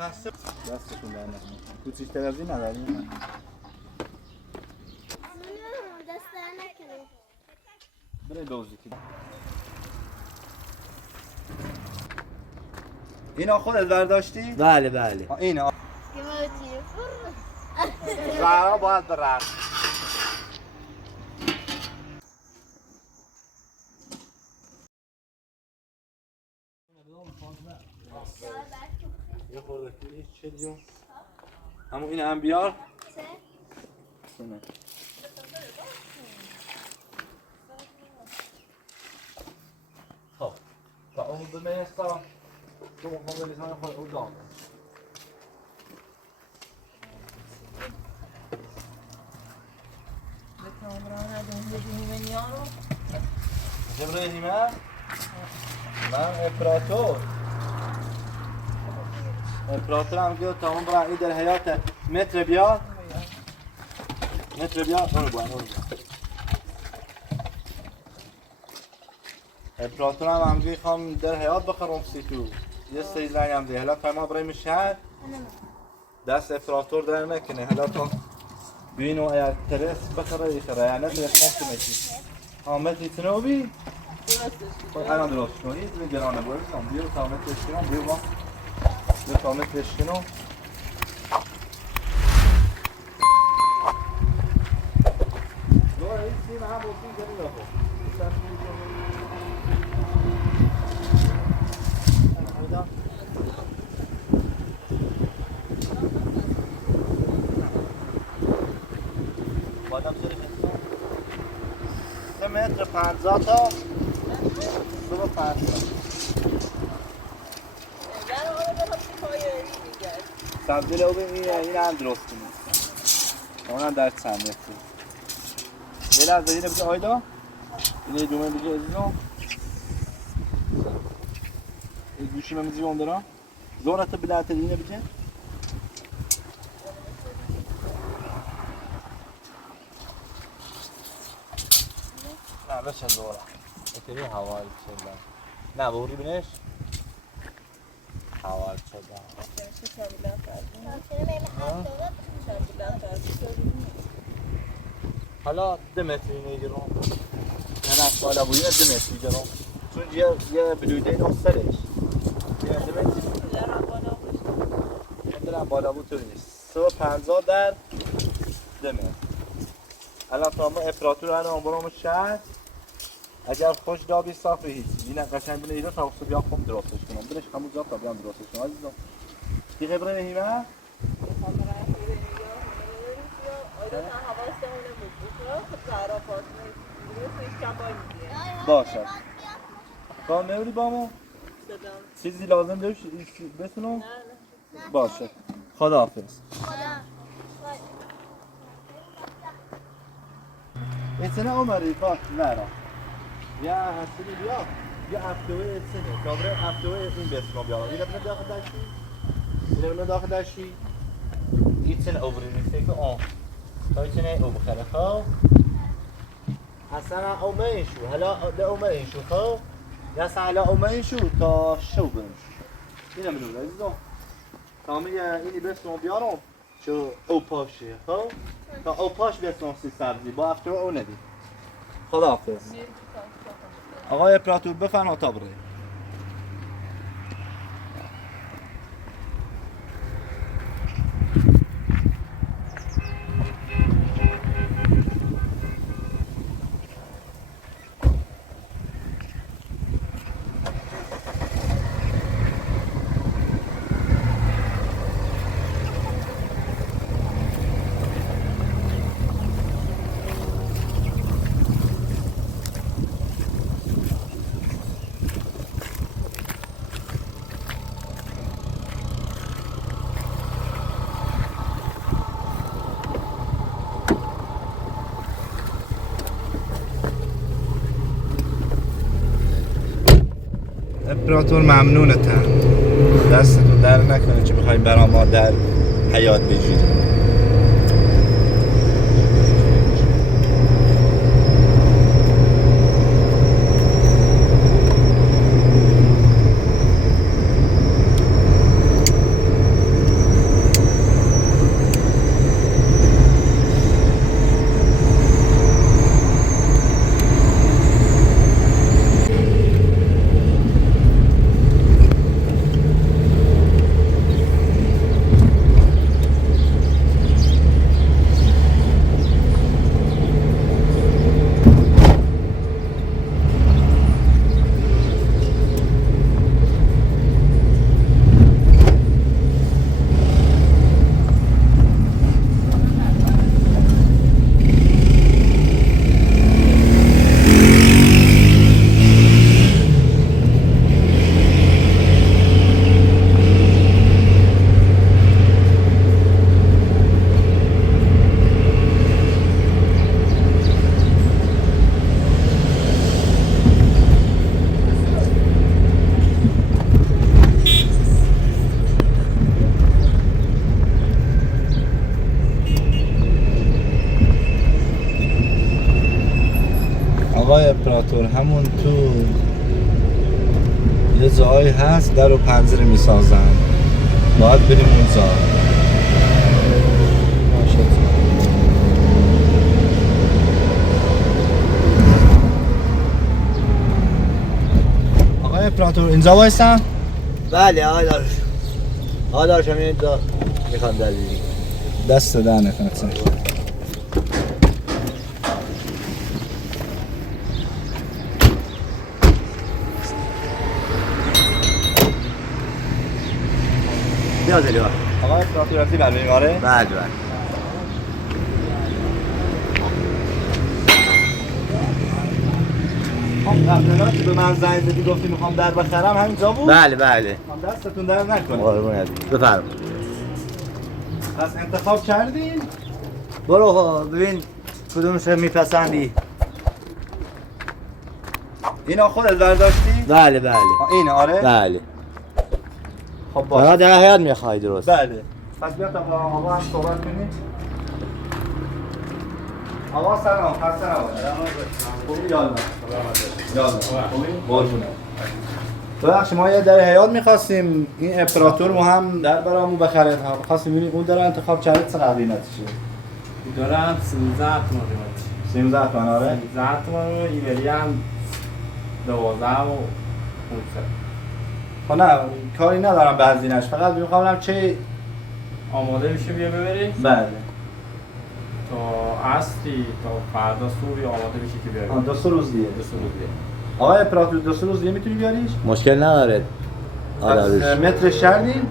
خسته دستتون در نکنه. کوچیک تر از این نداریم؟ نه دست در نکنه. برای دوزی که اینا خودت برداشتی؟ بله بله. اینا گموتی زهرا باید برد. یه خورده چه دیو؟ همون این هم بیار؟ سنه خب تا اون بمیستا تو مخوام بلیسان خود او دام جبره نیمه؟ من امپراتور هم که تمام برای این در حیات متر بیاد اونو باید امپراتور هم که خوام در حیات بخرم سی تو یه سری زنی هم ده حالا فرما برای مشهد دست امپراتور در نکنه حالا تا بینو اگر ترس بخره یخره یعنی ترس خون که میشی آمد نیتنو بی؟ الان درست کنی این گرانه باید بیو تا آمد بشکنم بیو با بیو تا آمد بشکنم این سیم هم بودیم گریم بخور بادم سری بسیم 3 متر 50 تا صبح 50 سبزی لو این هم درست کنیم اون هم در چند متر یه لحظه اینه بگه آیدا اینه دومه بگه ازیزم این گوشی من میزی اون زورت بلعت اینه بگه نه بشه زوره اتری حوال شده نه بوری بینش حوال شده حالا 2 متری میگیرم من از بالا بودیم 2 متری میگیرم چون یه بلویده اینا سرش یه 2 متری دلم بالا بود توی نیست 150 در 2 متر الان تا ما امپراتور الان برام شهر اگر خوش دابی صاف هیچ این قشنگ بینه اینا تا وقت بیا خوب درستش کنم برش همون جا تا بیام درستش کنم عزیزم کی خبره نهیمه باشه کار نمیری بامو چیزی لازم داری بتونم باشه خداحافظ اتنه عمری کار نرا یا هستی بیا یا افتوه اتنه کابره افتوه این بسما بیا اینه بنا داخل داشتی اینه بنا داخل داشتی ایتن اوبری نیسته که آن تا ایتنه او بخره خواه اصلا او منشو هلا ده او منشو خواه یا سهلا او منشو تا شو بنشو اینه منو عزیزم تمامی اینی بسما بیارم شو او پاشه خواه تا او پاش بسما سی سبزی با افتوه او ندی خداحافظ آقای امپراتور بفرما تا بره امپراتور ممنونتم دستتون در نکنه چه بخوایم برا ما در حیات بجوریم آقای امپراتور همون تو یه جایی هست در و پنجره میسازن، باید بریم اونجا. آقای امپراتور اینجا وایسم؟ بله آقا دارش همین اینجا میخوام دلیلی دست در نکنه. بیا دلی ها. آقای امپراتور رفتی برای آره؟ بله قبلا که به من زنگ زدی گفتی میخوام در بخرم همینجا بود؟ بله دستتون در نکنه. بفرمایید. پس انتخاب کردین؟ برو ببین کدومش میپسندی. اینا خودت برداشتی؟ بله اینه آره؟ بله خب باشه. برای در حیات میخوای درست. بله. پس بیا تا با آقا هم صحبت کنیم. آقا سلام، خسته نباشید. خوبی یالا. خوبی؟ قربونه. ببخشید ما یه در حیات می‌خواستیم این امپراتور مو هم در برامون بخره. خواستیم ببینیم اون داره انتخاب کرده چقدر قیمتشه. دارم 13 تومن قیمتش. 13 تومن آره. 13 تومن و ایمری هم 12 و 500. خب نه کاری ندارم به هزینه‌اش، فقط می‌خوام ببینم چه آماده میشه بیا ببری؟ بله. تا عصری تا فردا صبحی آماده میشه که بیاری. 2 روز دیگه. 2 روز دیگه. آقای امپراتور 2 روز دیگه میتونی بیاریش؟ مشکل نداره. پس متر شردیم؟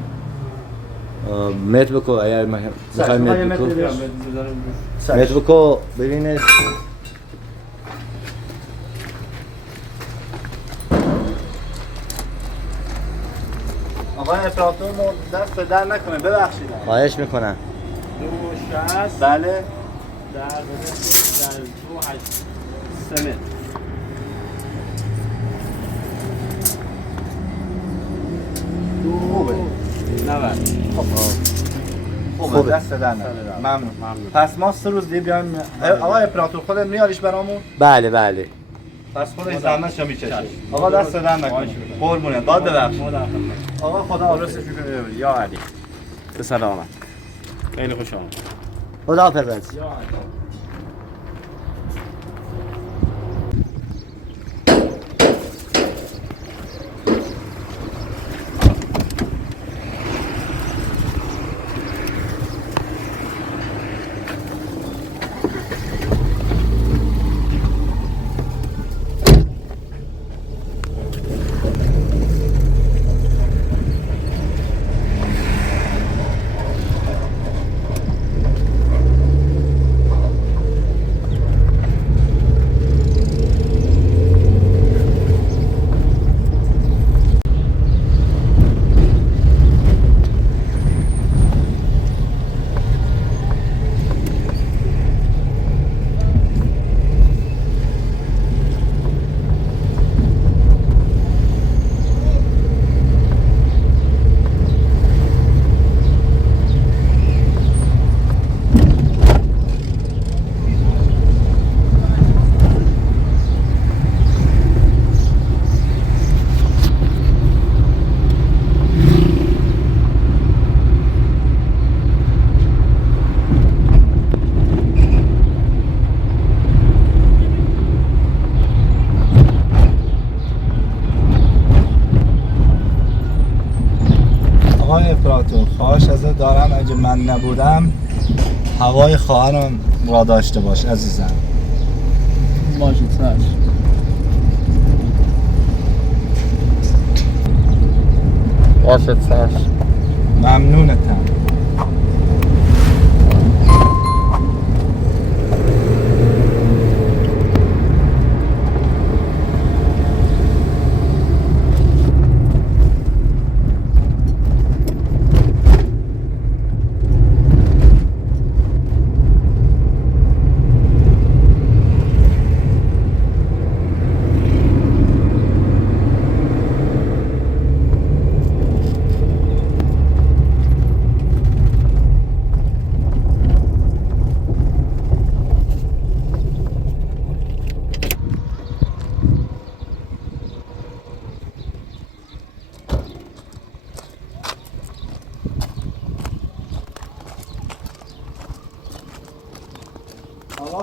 متر بکو اگر میخوای متر بکو. متر متر بکو ببینش. آقای امپراتور دست در نکنه ببخشید. خواهش میکنم. 2.60 بله. در 2.8 3 متر. خوبه. 90. خوبه دست در نکنه. ممنون. پس ما 3 روز دیگه بیایم. آقای امپراتور خودت میاریش برامون؟ بله. پس خودش زحمتشو میکشه. آقا دست در نکنه. قربونت. داد ببخشید. آقا خدا درستش میکنه ببری. یا علی. به سلامت. خیلی خوش آمد. خداحافظ. یا علی. امپراتور خواهش ازت دارم اگه من نبودم هوای خواهرم را داشته باش عزیزم. باشه چشم. باشه چشم. ممنونتم.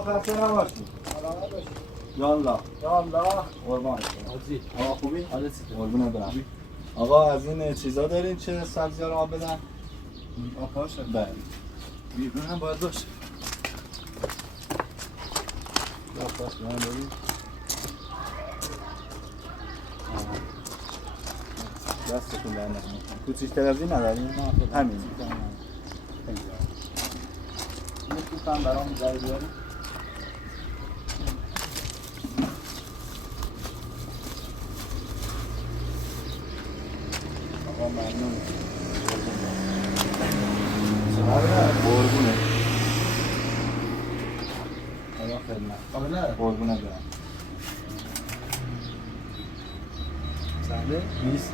خسته نباشی. یالا. یالا قربان. عزیز آقا خوبی؟ عزیز قربونت برم. آقا از این چیزا دارین چه سبزی‌ها رو آب بدن؟ آب باشه بله. بیرون هم باید باشه دست من ببین. دستتون در نکنه. کوچیک‌تر از این ندارین؟ همین. میتونم برام جای بیاری؟ آقا ممنون. قربونه. آقا خدمت. قربونه برم. چنده؟ 20.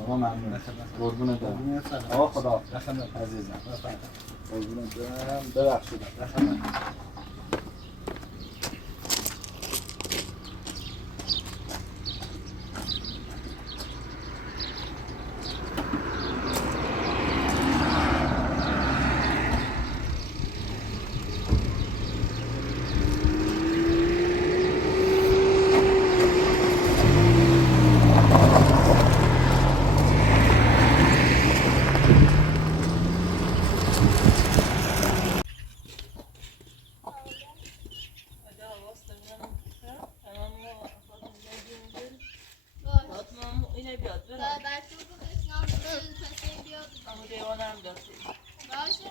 آقا ممنون. قربونه برم. آقا خدا. عزیزم. قربونه برم. ببخشید. باشه.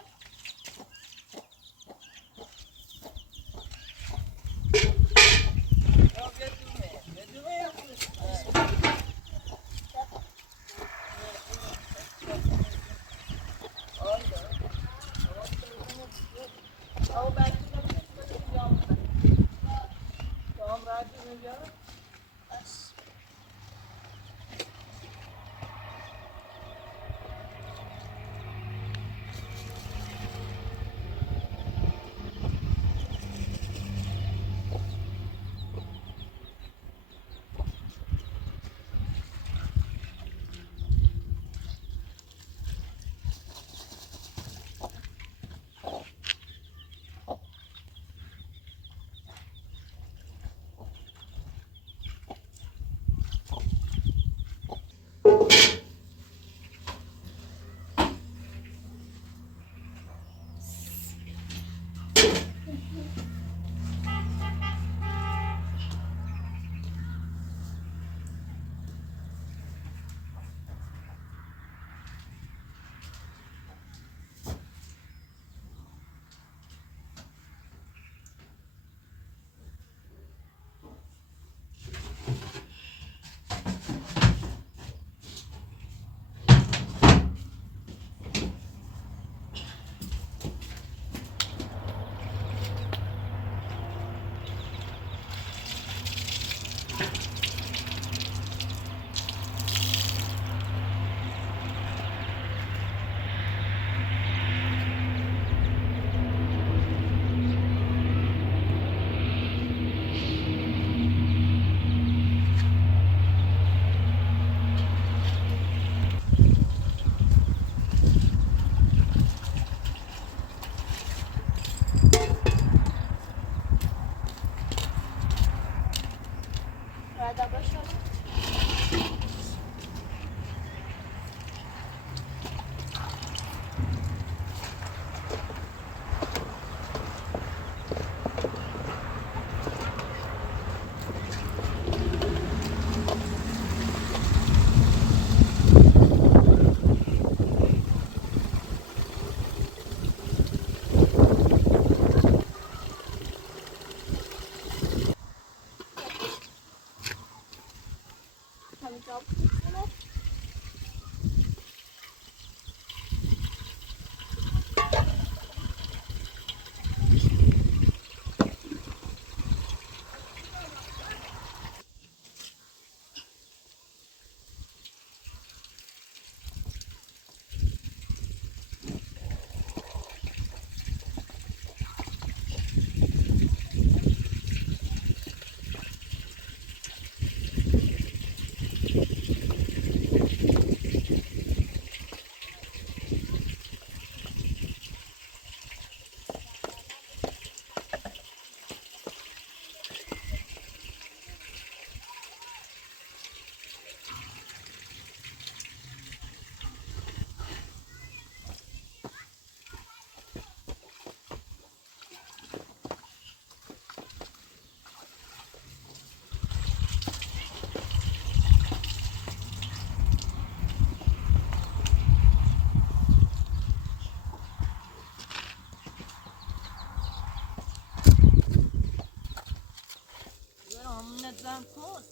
جمع کن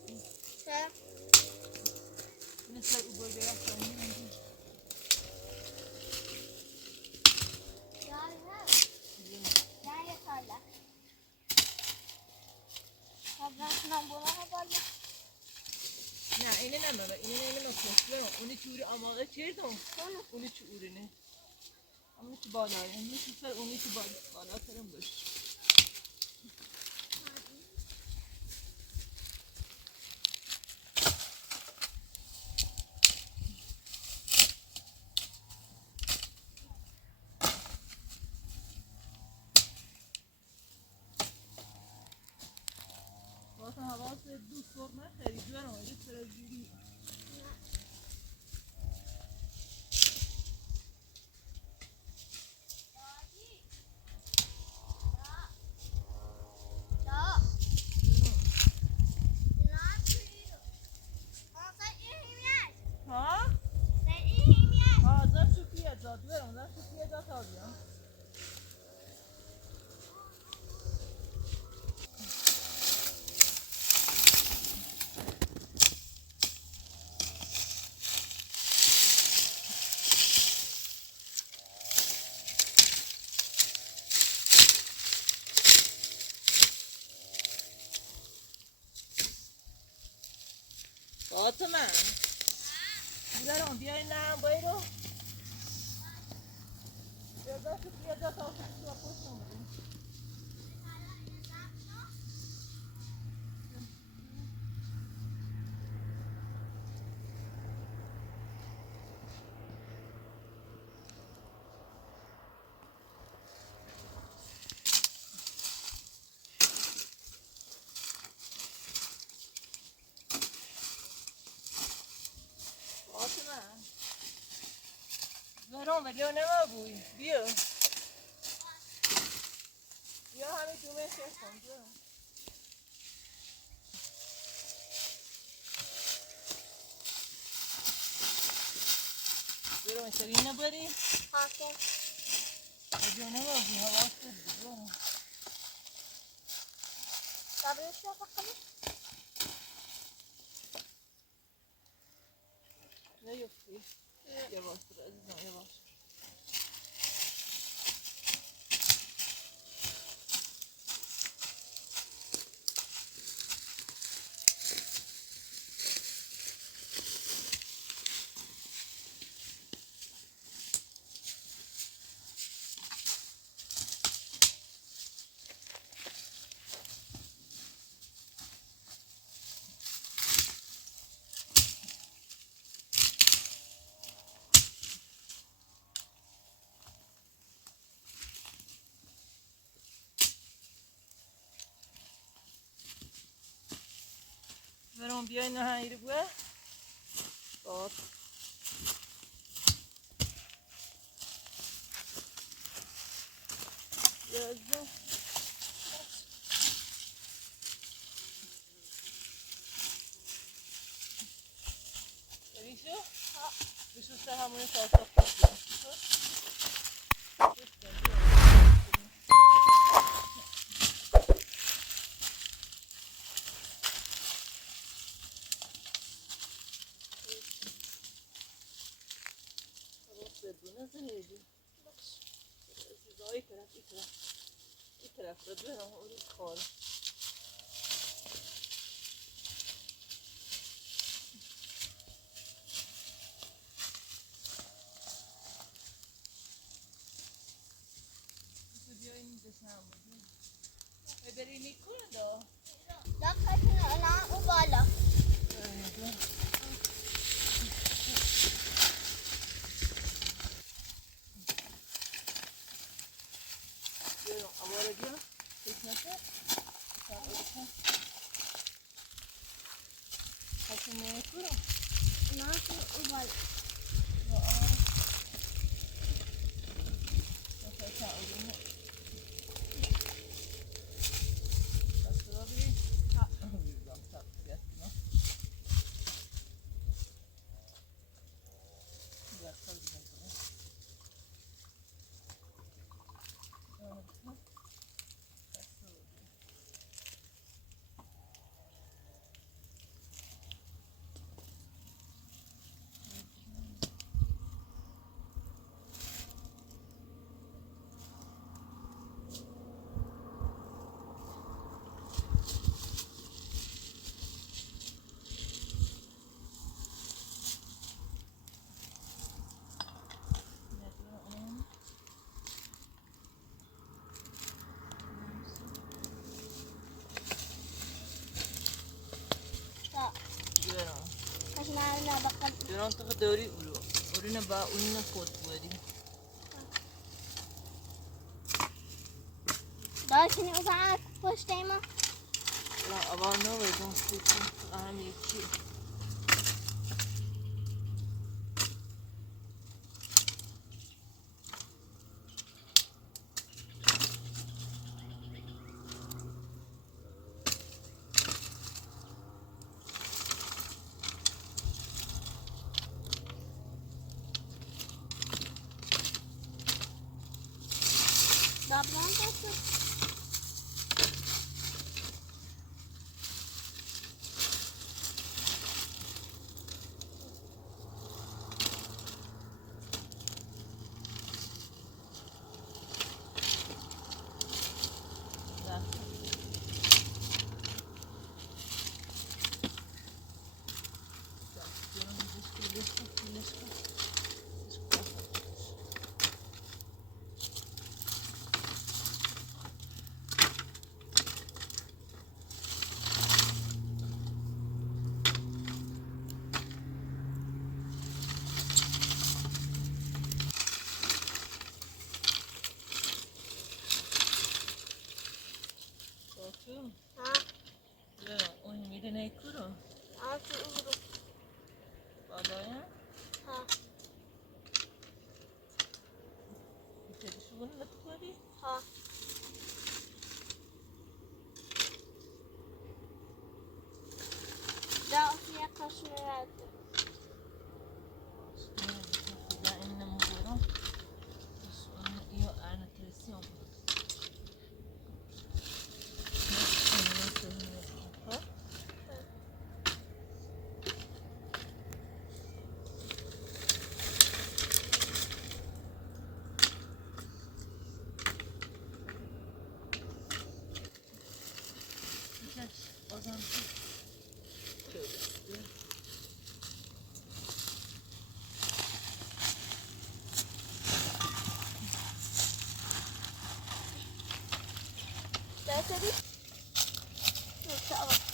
چه؟ مثل او برگه رفتانی نه یه ساله رفتنم بلاه بالا نه اینه نمه اینه مکمسته اونی چوری آماده کردم اونی چوری نه اونی چو بالایی اونی چو سر اونی چو بالاترم باش واسه حواس دوست فرم نخری جوان آمده سر جوری ها؟ زن شکریه داد برم زن شکریه داد تا بیام فاطمه برم بیای نه بایرو زن شکریه داد تا پشتم بریم فاطمه برام ولی نما بوی بیا بیا همین دومه شستم بیا برام سری نبری حاکم ولی نما بوی حواس بید برام صبرش رو بخلی نیفتی یواش برو عزیزم یواش برام بیای نه هایی بوه باد یازده بریشو بشو سه همونه ساسا پشتیم بدونه زهیدی زایی ای طرف رو برم اون کار بیا این دستم ببری میکنه دا دقیقه الان او بالا برم آواره بیا کش نشه حتی میکنم نه او بالا مناطق داری اورونه با اونو خود بودی داشتني أزعك وش دايما لا اول نو بدون سیتی هم یکی دابلان داشت ها اون میدونه کورو عارفة أمره بالایه ها میتونی شون نتواری ها لا في قش مراد da inna mugoro io ho una televisione لا تبي إن شاء الله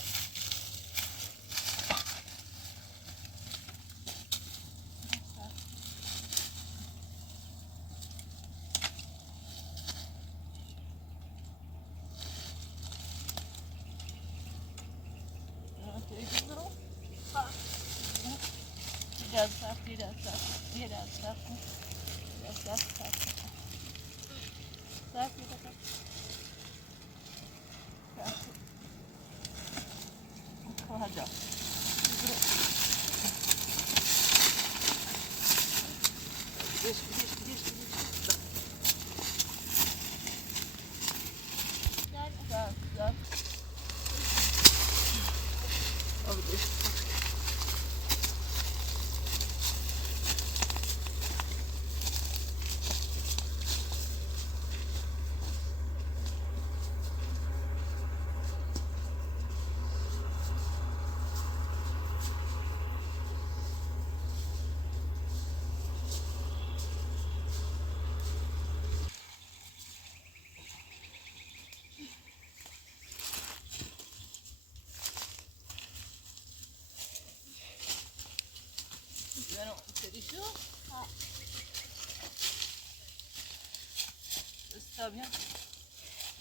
Está bien.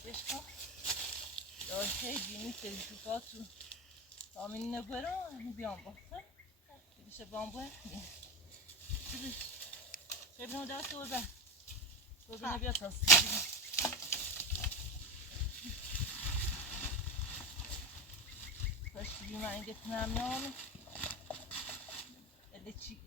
Deixa. Jag säger inte att du tar mina börjar بیام با. بشه بامبو. خیلی دست تو به. تو بیا تا Başka bir ben getirmem lazım. Elektrik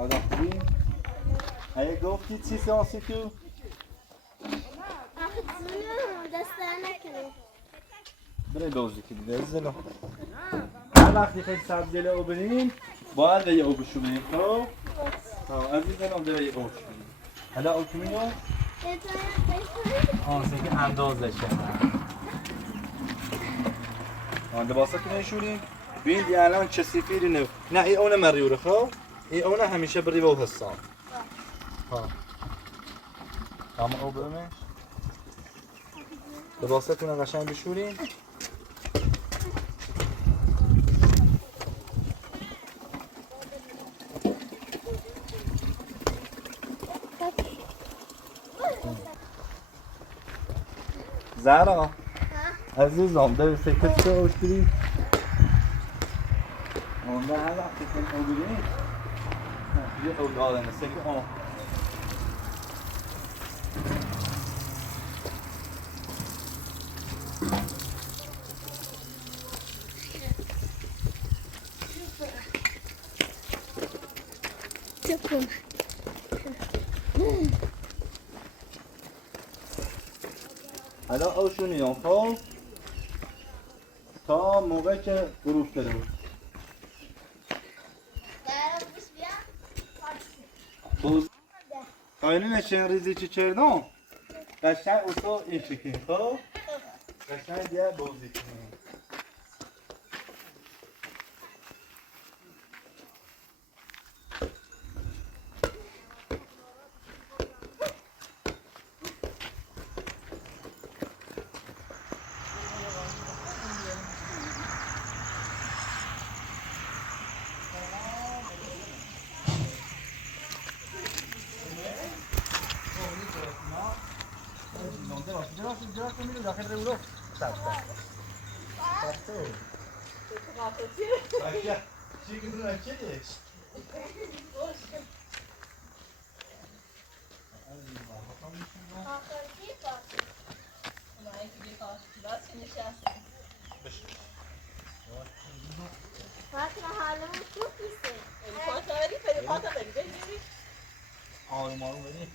حالا خوبی؟ اگه گفتی چی سانسی تو؟ آخه زنه دست در نکنه. برای بوزی که دیده زنو هر وقتی خیلی سبزیل او بریم باید به یه او بشو بریم خب؟ از این دنم داره یه او بشو بریم حالا او کمی رو؟ سیگه اندازشه لباسا که نشوریم بین دی الان چه سفیری نو نه ای اون مریوره خب؟ ای اون همیشه بری با حساب اما او برمش لباساتون قشنگ بشوریم زهرا عزیزم داری سکت چه اوشتری؟ اونده هر وقت سکت او بگیری یه او دادنه سکت او حالا او شونیام خب تا موقع که غروب شده بود خواهیلی نشین ریزی چی چردم قشنگ اوتو این شکل خب قشنگ دیگه بوزی کنیم آروم آروم بریم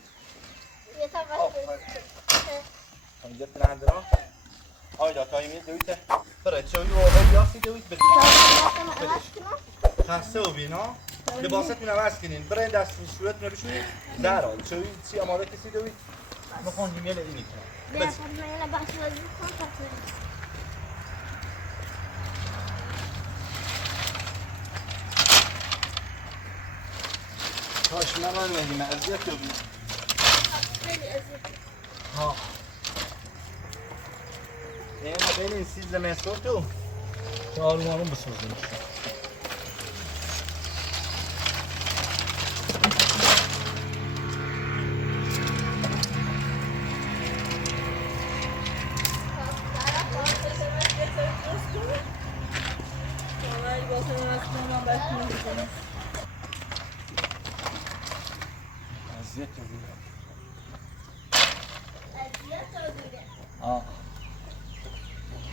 اینجا ترندرا آیدا تایمی دویته برای چوی و آقای یاسی دویت بریم خسته و بینا لباستون عوض کنین برای دست صورتتون بشونید زهرا چوی چی آماده کسی دویت مخوندیم یه اینی کنم بس کاش من میگیم اذیت رو بید ها این بین این سیز زمستون تو آروم آروم بسازیم اذیت رو بید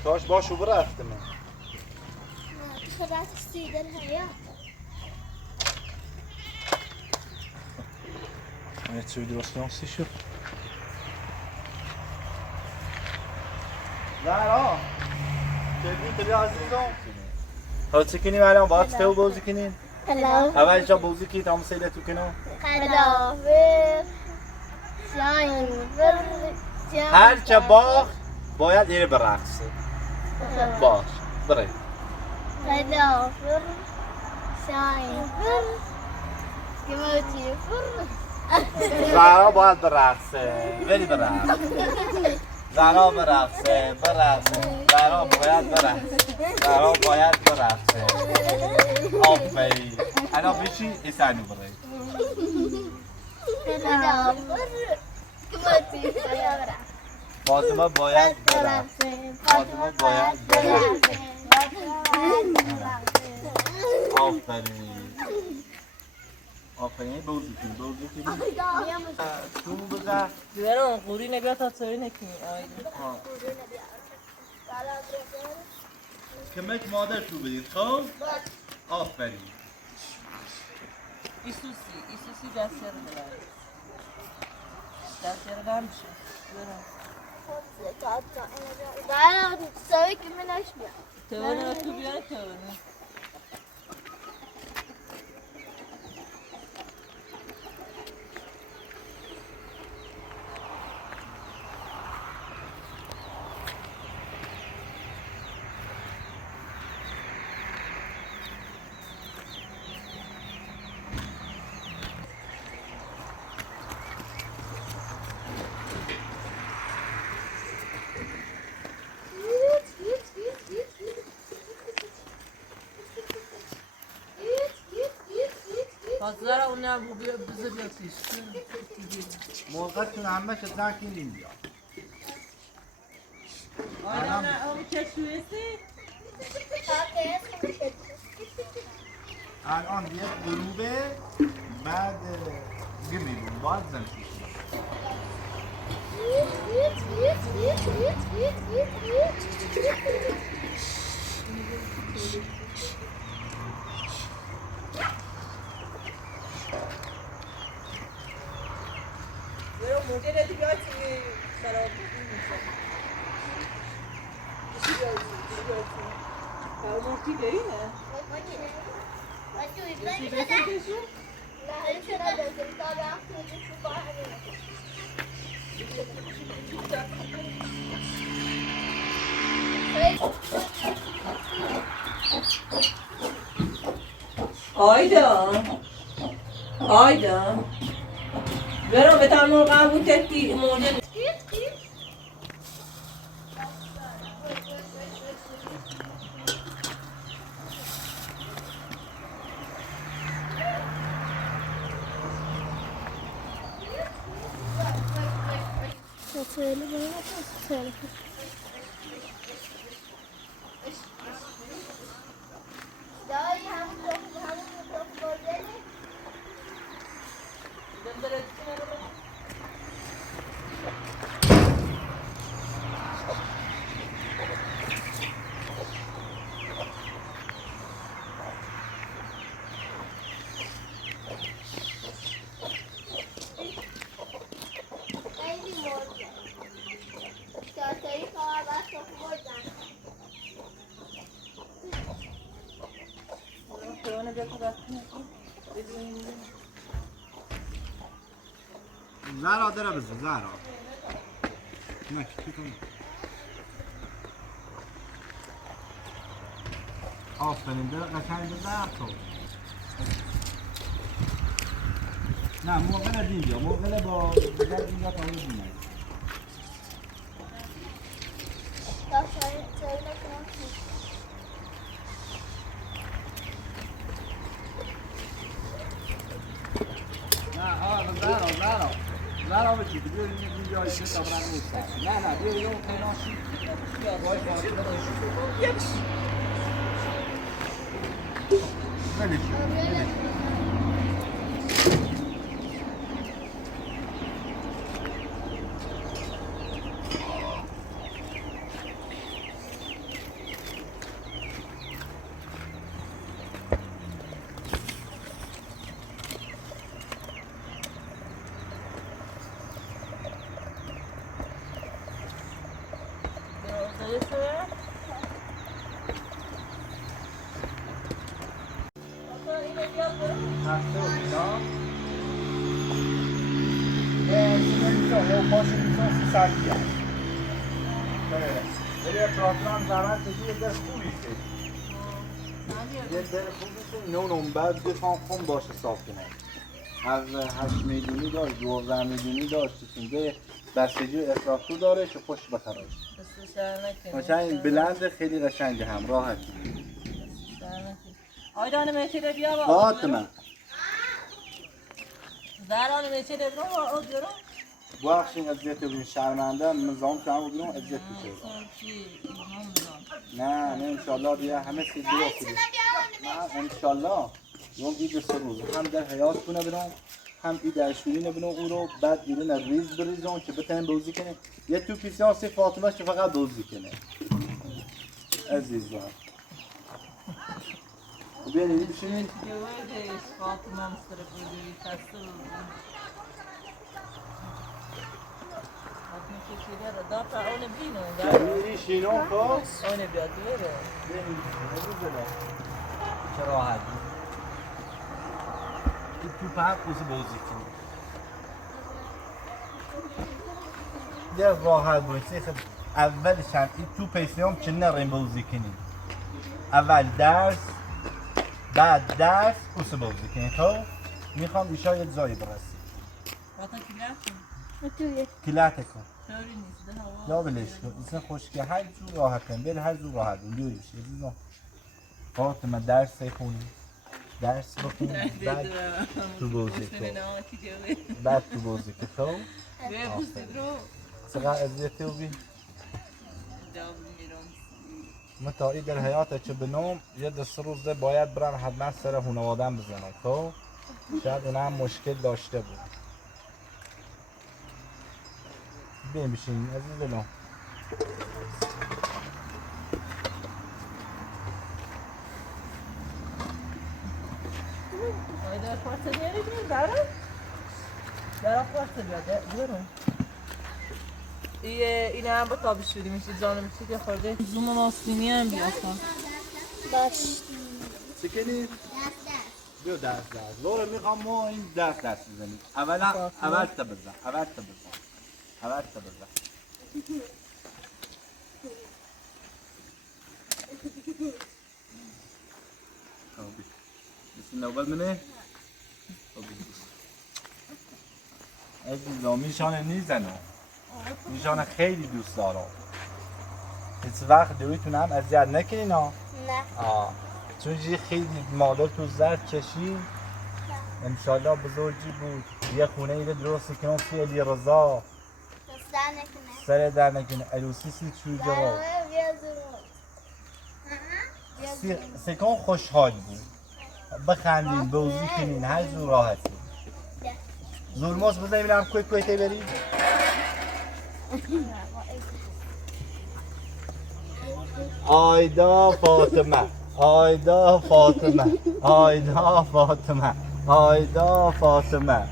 کاش باشو برفتم من خداش سیدر حیات یه چوی درست ناسی شد زهرا چه کدی عزیزم حالا چی کنیم الان باید تو بازی کنیم اول جا بازی کنید همون سیله تو کنم خدافظ شاین هر که باخت باید ایره برقصه باش برای خدافظ شاین گموتی زهرا باید برقصه بری برقص زهرا برقصه زهرا باید برقصه زهرا باید برقصه آفرین الان بشی ایسانو برای فاطمه باید برقصه فاطمه باید برقصه آفرین بوزی کنی تو بزن دیدارم قوری نبیا تا سری نکنی کمک مادر تو بدید خب آفرین ایسوسی دست یارو ببر دست یارو دارم بشه برم زهرا تساوي كملش بيها تونه تو بیاره تونه Pazara onu bu bize bir atış. موقعتون همه شد نکنید اینجا Aynen onu keşfetti. الان یه غروبه بعد گمیدون باز زمشید Böyle model edip atıyor. Sarı Kalmaki değil mi? Ayda. Ayda. Vero betam قبول تکی موجه söyle bana söyle. Daha iyi hem böyle. زهرا داره بزن زهرا نه چی کنی آفرین داره قشنگ به زهر تو نه موقع دینجا موقع با دیگر دینجا پایین دینه زهرا بچی بیا اینجا ایشه تا برم نیستم نه بیا یه اون خیلی وای نون بعد بخوام خون باشه صاف کنه از 8 میلیونی داشت 12 میلیونی داشت چیزه بستگی و افراطو داره که خوش بخراش مثلا این بلند خیلی قشنگه هم راحت آیدان میشه بیا با فاطمه زهران میشه برو برو بخشین اذیت ببین شرمنده نظام که هم بگیرم اذیت میشه نه انشالله دیگه همه چیز درست نه انشالله اون ایده 3 روز هم در حیات کنه برام هم ایده اشونی نبینم اون رو بعد ایده ریز بریزم که بتونم بازی کنه یه تو پیسیان سی فاطمه که فقط بازی کنه عزیزم بیاین اینجا بشینین. جوادش فاطمه مستر بودی خسته بود. فاطمه چیزی داره دافع اون بینو. میری شینون خب؟ اون بیاد بره. بیاین اینجا. چه راحت بود. تو هم کوسه بازی کنی. یه راحت بود. اولش هم این تو پیسیام چه نریم بازی کنیم. اول درس بعد درس کوسه بازی کنیم. خب میخوام ایشا یه جایی برسیم. فاطمه کلاس توی کلات کن. طوری نیست ده هوا. یا بلش کن. این خوشگه هر جور راحت کن. بیل هر جور راحت کن. بیویش. عزیزم. فاطمه درس خونی. درس بخونی. بعد تو بازی کن. بعد تو بازی کن. خب به بوسید رو. چقدر اذیتی بی. جواب میرم. من تا این در حیات چه بنام یه دست روزه باید برم حتما سر خانواده‌ام بزنم. خب شاید اونا هم مشکل داشته بود. بیاین بشین عزیز دلم. Ayda parça nereye Zara? Zara parça بیاد برو. این هم با تابش شدیم میشه جانم میشه که خورده زوم ماستینی هم بیاستم. باش. چه کنید؟ بیا دست. لورا میخوام ما این دست بزنیم. اول تا بزن. بسم الله منه. عزیزم میشانه نیزنم. میشانه خیلی دوست دارم. هیچ وقت دویتون هم اذیت نکنین ها. نه. چون خیلی مادر تو زرد کشی. انشالله بزرگی بود. یه خونه ایده درست کنم خیلی رضا. سر در نکنه. الوسی سی چوی جرا. سکان خوشحال بود. بخندین بوزی کنین هر زور راحتی. زورماس بزنیم بینم کویته برید. آیدا فاطمه. آیدا فاطمه. آیدا فاطمه. آیدا فاطمه.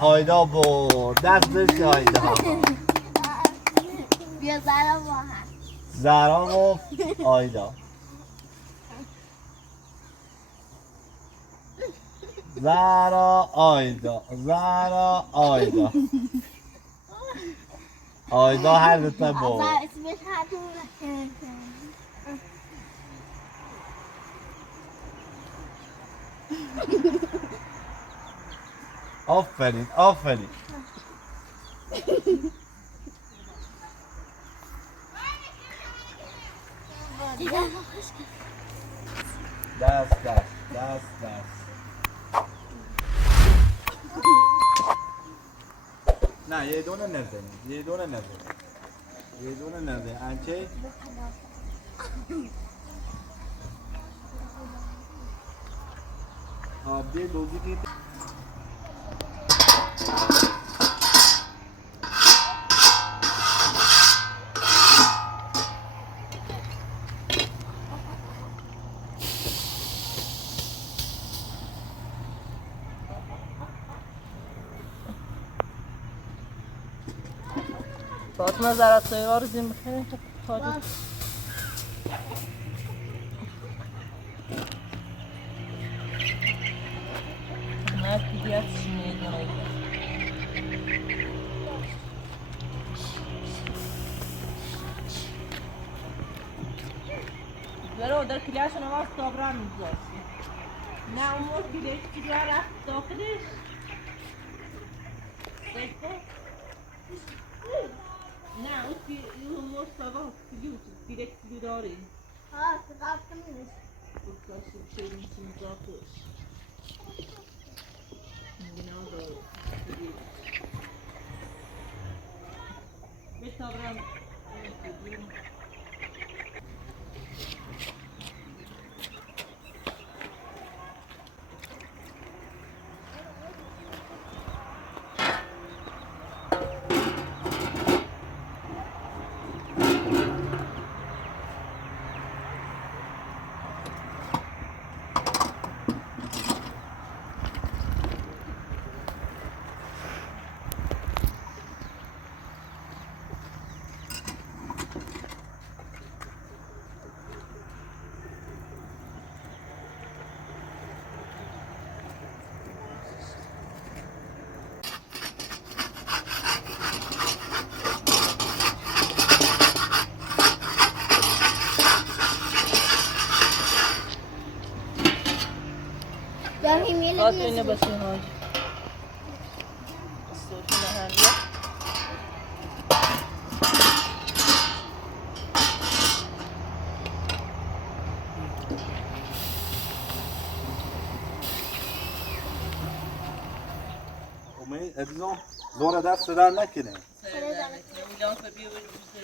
آیدا بود. دستش آیدا. بیا زارا با هم. زارا گفت آیدا. زارا آیدا. زارا آیدا. آیدا هر دوتا بود. اسمش هاتون. آفرین آفرین. دست. نه یه دونه نزنیم. انچه آبی بوزی که فاطمه زرا سیار زیم بخیرین تا خاطر. نه پیدیت شنید نهید. برو در کلاش نواز تابران میذاشتی. نه اون موقع کلاش چیزا رفت داخلش. نه اون موقع سبا کلیو داری. سقاط کنیش. Uitaste o cheirinho de óculos. Não dá. Vê se tá abrindo. راحت اینه باشه حاج استوری محلی امید ادزون زور دست در نکنه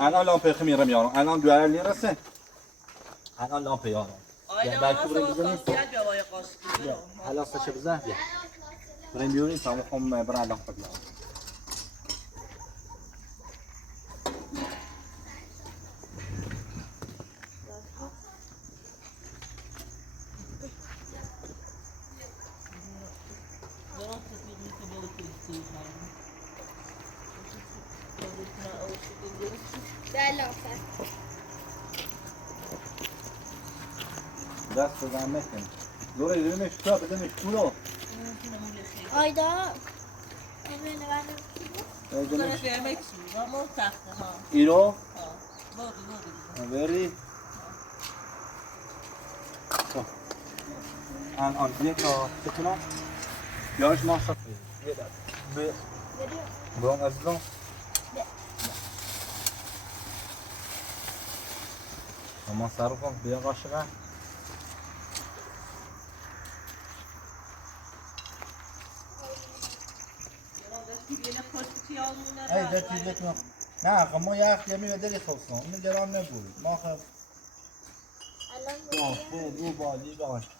الان لامپ خمیرم یارم الان 2 لیره الان لامپ یارم آیلا بلکه ما بریم سو بزنیم. خاصیت جوای قاسم حالا سه بزن بیا بریم بیاریم تا میخوام برای لامپ بیارم دست بزن نکن زور دیدمش تو بدمش تو رو آیدا اینو داره فرمک شو و ما تخته ها ایرو بودی بری آن دیگه تا بتونم بیارش ما صفحه یه دست برام عزیزم اما سر کن بیا قاشقه ای در تیبت ما نه خب ما یه یمی و دلی خواستم اون گرام نبود ما خب دو بالی داشت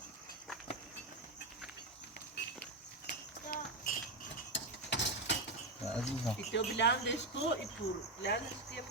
عزیزم تو بلندش تو ای پور بلندش تیم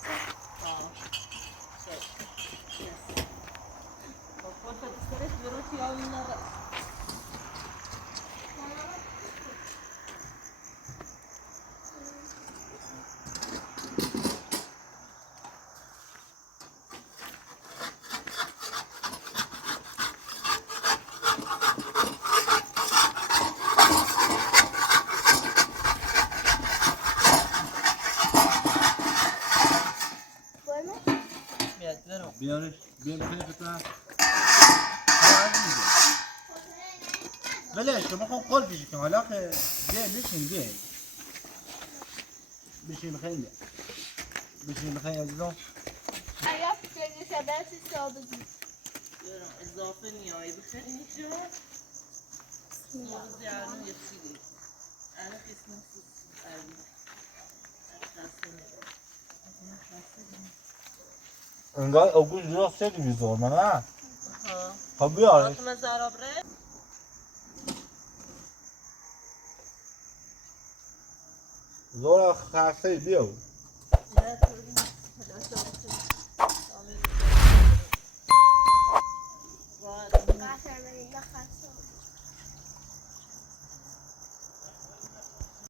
بیارش بیا بخیر بتا بله شما خب قول پیشی کنم حالا که بیا بشین بیا بشین بخیر بیا بشین بخیر عزیزم اگر فکر شده چی سابقی اضافه نیایی بخیر اینجا موزه الان یه چیزی الان قسم انگار اوگوش جا سیدی بیزور من نه خب بیارش فاطمه زهرا بره زور خرسه بیاو قطر بگیم بخست